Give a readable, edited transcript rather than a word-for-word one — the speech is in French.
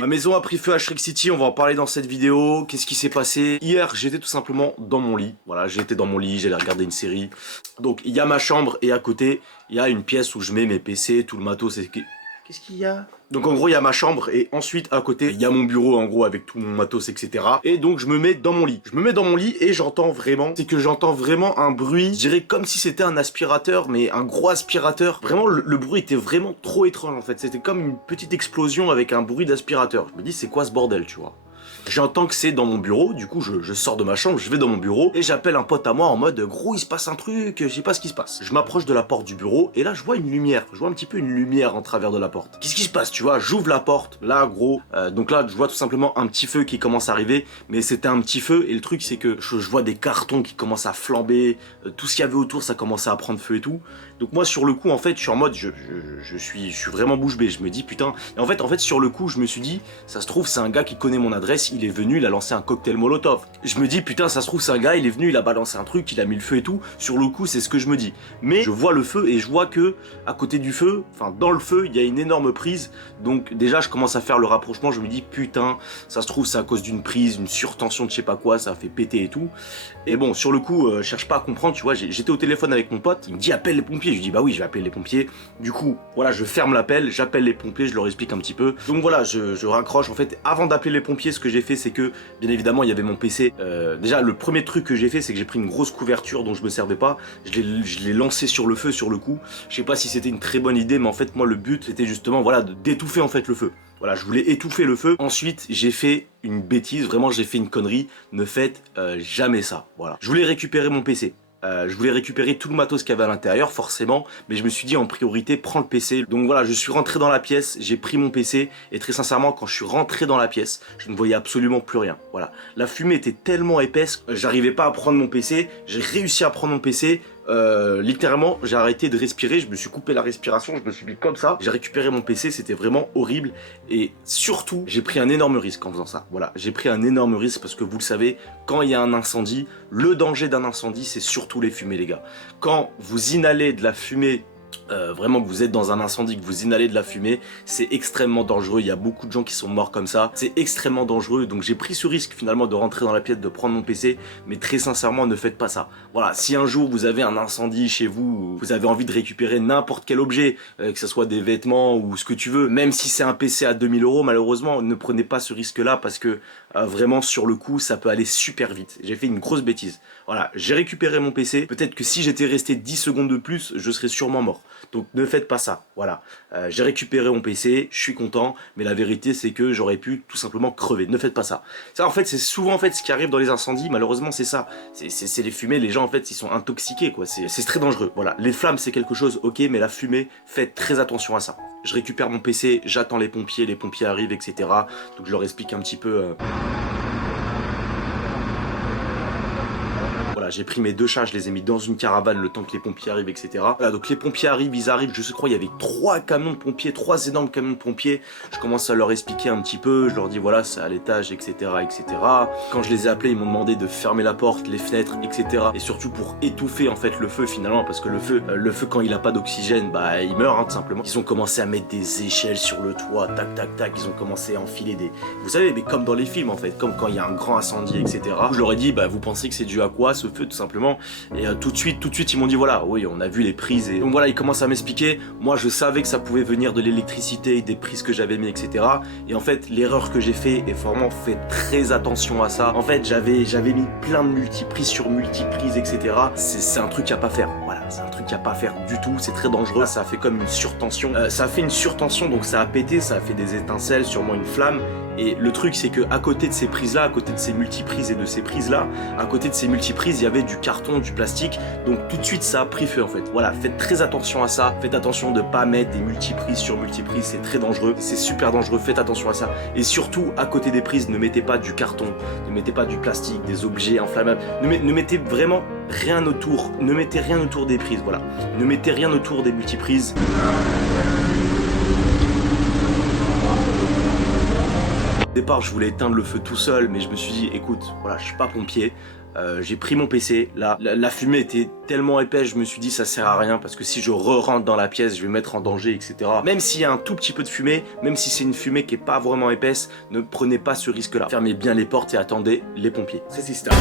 Ma maison a pris feu à Shrek City, on va en parler dans cette vidéo. Qu'est-ce qui s'est passé? Hier, j'étais tout simplement dans mon lit. Voilà, j'étais dans mon lit, j'allais regarder une série. Donc, il y a ma chambre et à côté, il y a une pièce où je mets mes PC, tout le matos. Qu'est-ce qu'il y a? Donc en gros il y a ma chambre et ensuite à côté il y a mon bureau en gros avec tout mon matos etc. Et donc je me mets dans mon lit. Je me mets dans mon lit et j'entends vraiment, c'est que j'entends vraiment un bruit, je dirais comme si c'était un aspirateur mais un gros aspirateur. Vraiment le bruit était vraiment trop étrange en fait. C'était comme une petite explosion avec un bruit d'aspirateur. Je me dis c'est quoi ce bordel tu vois. J'entends que c'est dans mon bureau, du coup je sors de ma chambre, je vais dans mon bureau et j'appelle un pote à moi en mode gros il se passe un truc, je sais pas ce qui se passe. Je m'approche de la porte du bureau et là je vois une lumière, je vois un petit peu une lumière en travers de la porte. Qu'est-ce qui se passe tu vois? J'ouvre la porte, là gros, donc là je vois tout simplement un petit feu qui commence à arriver, mais c'était un petit feu et le truc c'est que je vois des cartons qui commencent à flamber, tout ce qu'il y avait autour ça commençait à prendre feu et tout. Donc moi sur le coup en fait je suis en mode, je suis vraiment bouche bée, je me dis putain, et en fait sur le coup je me suis dit, ça se trouve c'est un gars qui connaît mon adresse, il est venu, il a lancé un cocktail molotov. Je me dis putain ça se trouve c'est un gars, il est venu, il a balancé un truc, il a mis le feu et tout. Sur le coup c'est ce que je me dis. Mais je vois le feu et je vois que à côté du feu, enfin dans le feu, il y a une énorme prise. Donc déjà je commence à faire le rapprochement, je me dis putain ça se trouve c'est à cause d'une prise, une surtension de je sais pas quoi, ça a fait péter et tout. Et bon sur le coup je cherche pas à comprendre, tu vois, j'étais au téléphone avec mon pote, il me dit appelle les pompiers, je lui dis bah oui je vais appeler les pompiers. Du coup voilà je ferme l'appel, j'appelle les pompiers, je leur explique un petit peu. Donc voilà je raccroche en fait. Avant d'appeler les pompiers ce que j'ai fait c'est que bien évidemment il y avait mon PC. Déjà le premier truc que j'ai fait c'est que j'ai pris une grosse couverture dont je me servais pas, je l'ai lancé sur le feu sur le coup. Je sais pas si c'était une très bonne idée mais en fait moi le but c'était justement voilà d'étouffer en fait le feu. Voilà, je voulais étouffer le feu. Ensuite, j'ai fait une bêtise, vraiment j'ai fait une connerie. Ne faites jamais ça, voilà. Je voulais récupérer mon PC. Je voulais récupérer tout le matos qu'il y avait à l'intérieur, forcément, mais je me suis dit en priorité, prends le PC. Donc voilà, je suis rentré dans la pièce, j'ai pris mon PC, et très sincèrement, quand je suis rentré dans la pièce, je ne voyais absolument plus rien. Voilà, la fumée était tellement épaisse, j'arrivais pas à prendre mon PC, j'ai réussi à prendre mon PC. Littéralement j'ai arrêté de respirer, je me suis coupé la respiration, je me suis mis comme ça, j'ai récupéré mon PC, c'était vraiment horrible et surtout j'ai pris un énorme risque en faisant ça. Voilà, j'ai pris un énorme risque parce que vous le savez, quand il y a un incendie, le danger d'un incendie c'est surtout les fumées les gars. Quand vous inhalez de la fumée, vraiment que vous êtes dans un incendie, que vous inhalez de la fumée, c'est extrêmement dangereux, il y a beaucoup de gens qui sont morts comme ça, c'est extrêmement dangereux, donc j'ai pris ce risque finalement de rentrer dans la pièce, de prendre mon PC, mais très sincèrement ne faites pas ça. Voilà, si un jour vous avez un incendie chez vous, vous avez envie de récupérer n'importe quel objet, que ce soit des vêtements ou ce que tu veux, même si c'est un PC à 2000 € malheureusement, ne prenez pas ce risque là parce que vraiment sur le coup ça peut aller super vite. J'ai fait une grosse bêtise. Voilà, j'ai récupéré mon PC, peut-être que si j'étais resté 10 secondes de plus, je serais sûrement mort. Donc ne faites pas ça, voilà. J'ai récupéré mon PC, je suis content, mais la vérité c'est que j'aurais pu tout simplement crever. Ne faites pas ça. Ça en fait c'est souvent en fait ce qui arrive dans les incendies, malheureusement c'est ça. C'est les fumées, les gens en fait ils sont intoxiqués quoi, c'est très dangereux. Voilà, les flammes c'est quelque chose, ok, mais la fumée, faites très attention à ça. Je récupère mon PC, j'attends les pompiers arrivent, etc. Donc je leur explique un petit peu... J'ai pris mes deux chats, je les ai mis dans une caravane le temps que les pompiers arrivent, etc. Voilà, donc les pompiers arrivent, ils arrivent, je crois il y avait 3 camions de pompiers, 3 énormes camions de pompiers. Je commence à leur expliquer un petit peu, je leur dis voilà c'est à l'étage, etc., etc. Quand je les ai appelés, ils m'ont demandé de fermer la porte, les fenêtres, etc. Et surtout pour étouffer en fait le feu finalement, parce que le feu quand il a pas d'oxygène, bah il meurt hein, tout simplement. Ils ont commencé à mettre des échelles sur le toit, tac tac tac, ils ont commencé à enfiler des... Vous savez, mais comme dans les films en fait, comme quand il y a un grand incendie, etc. Je leur ai dit bah vous pensez que c'est dû à quoi ce feu tout simplement, et tout de suite ils m'ont dit voilà oui on a vu les prises, et donc voilà ils commencent à m'expliquer. Moi je savais que ça pouvait venir de l'électricité et des prises que j'avais mis, etc. Et en fait l'erreur que j'ai fait, et vraiment faites très attention à ça, en fait j'avais mis plein de multiprises sur multiprises, etc. C'est un truc à pas faire, voilà, c'est un truc à pas faire du tout, c'est très dangereux, ça a fait comme une surtension, ça a fait une surtension, donc ça a pété, ça a fait des étincelles, sûrement une flamme. Et le truc c'est que à côté de ces prises là, à côté de ces multiprises et de ces prises là, à côté de ces multiprises il y avait du carton, du plastique, donc tout de suite ça a pris feu en fait. Voilà, faites très attention à ça, faites attention de pas mettre des multiprises sur multiprises, c'est très dangereux, c'est super dangereux, faites attention à ça. Et surtout à côté des prises, ne mettez pas du carton, ne mettez pas du plastique, des objets inflammables, ne mettez vraiment rien autour, ne mettez rien autour des prises, voilà, ne mettez rien autour des multiprises. Au départ je voulais éteindre le feu tout seul, mais je me suis dit écoute voilà je suis pas pompier, J'ai pris mon PC, là, la fumée était tellement épaisse, je me suis dit ça sert à rien parce que si je re-rentre dans la pièce, je vais me mettre en danger, etc. Même s'il y a un tout petit peu de fumée, même si c'est une fumée qui est pas vraiment épaisse, ne prenez pas ce risque-là. Fermez bien les portes et attendez les pompiers. C'est système.